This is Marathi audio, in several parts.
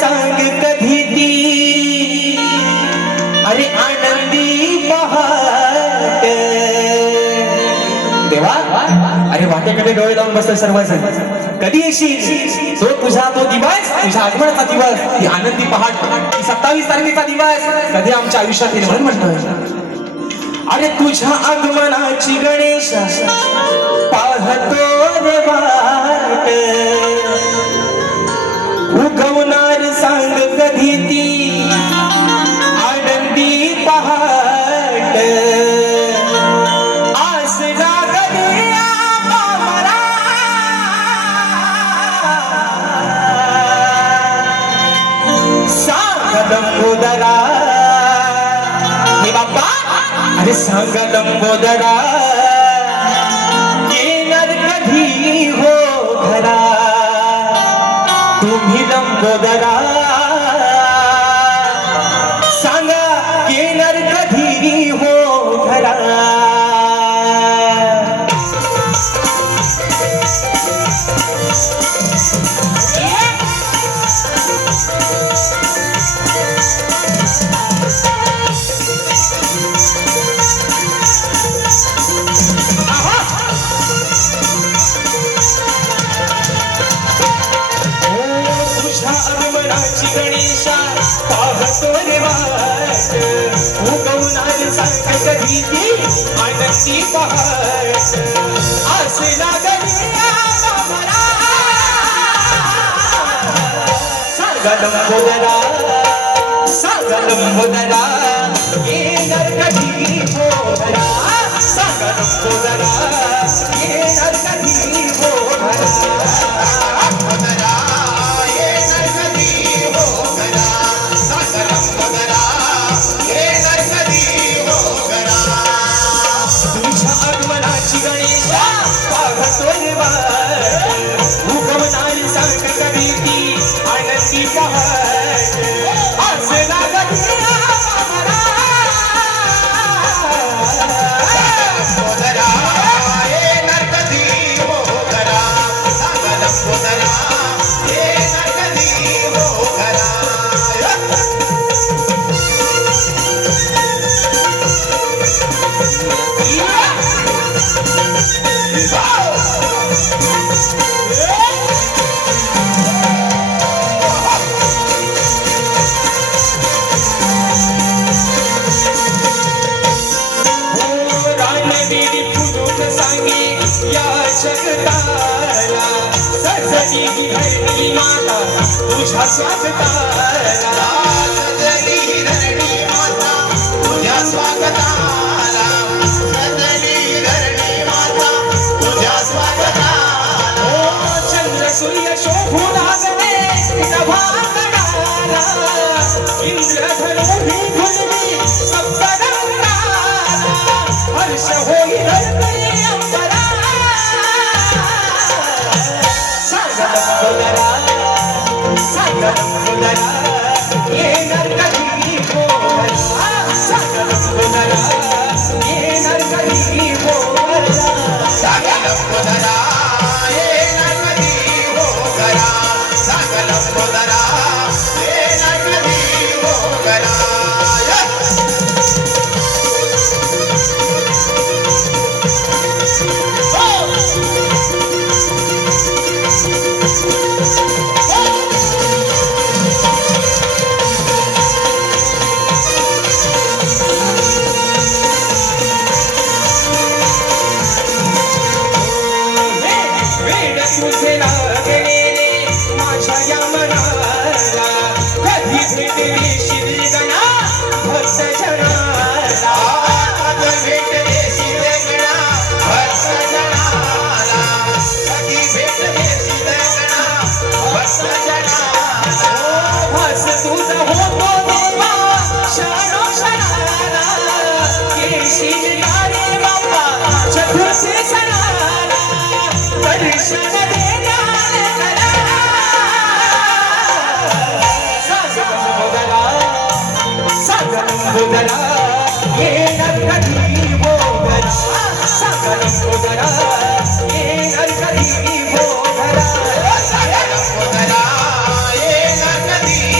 सांग कधी ती अरे आनंदी पहाट देवा अरे वाटेकडे डोळे लावून बसले सर्वजण कधी येशील तो तुझा तो दिवस तुझ्या आगमनाचा दिवस ही आनंदी पहाट ही 27 तारखेचा दिवस कधी आमच्या आयुष्यात येईल म्हणून म्हणतोय अरे तुझ्या आगमनाची गणेश पाहतो रे वाट उगवणार सांग कधी ती आनंदी पहाट आस लागली आम्हाला सांग लंबोदरा हे बाप्पा अरे सांग लंबोदरा येणार कधी हो घरा तुम्ही लंबोदरा सांगा येणार कधी हो घरा गणेशा पाहतो रे वाट उगवणार सांग कधी ती आनंदी पहाट आसे लागली आम्हाला सांग लंबोदरा सांग लंबोदरा येणार कधी हो घरा सांग लंबोदरा येणार कधी हो घरा उगवणारी सांग कधी ती आनंदी पहाट आसे लागली लंबोदरा येणार कधी हो घरा सांग लंबोदरा येणार कधी हो घरा जगताला सजली ही धरणी माता तुझ्या स्वागताला सजली ही धरणी माता तुझ्या स्वागताला सजली ही धरणी माता तुझ्या स्वागताला ओ चंद्र सूर्य शोभू लागले नभाकडाला इंद्रधनु ही फुलली सप्तरंगाला हर्ष होई धरणी अंबरा सांग लंबोदरा येणार कधी हो घरा सांग लंबोदरा येणार कधी हो घरा सांग लंबोदरा येणार कधी हो घरा सांग लंबोदरा येणार कधी हो घरा तुझे लागलेले माझ्या या मनाला कधी भेटली शिरगणा भक्त जनाला भेटले शिरगणा भक्त जनाला कधी भेटले शिरगणा भक्त जनाला भास तुझा होतो देवा क्षणो क्षणाला केशीला रे बाप्पा चतुर्थी सणाला दर्शन लंबोदरा येणार कधी हो घरा सांग लंबोदरा येणार कधी हो घरा सांग लंबोदरा येणार कधी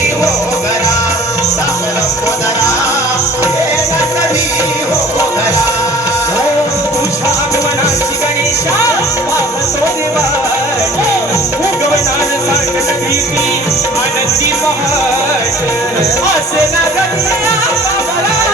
सांगत भीती आनंदी पहाट असे ना गती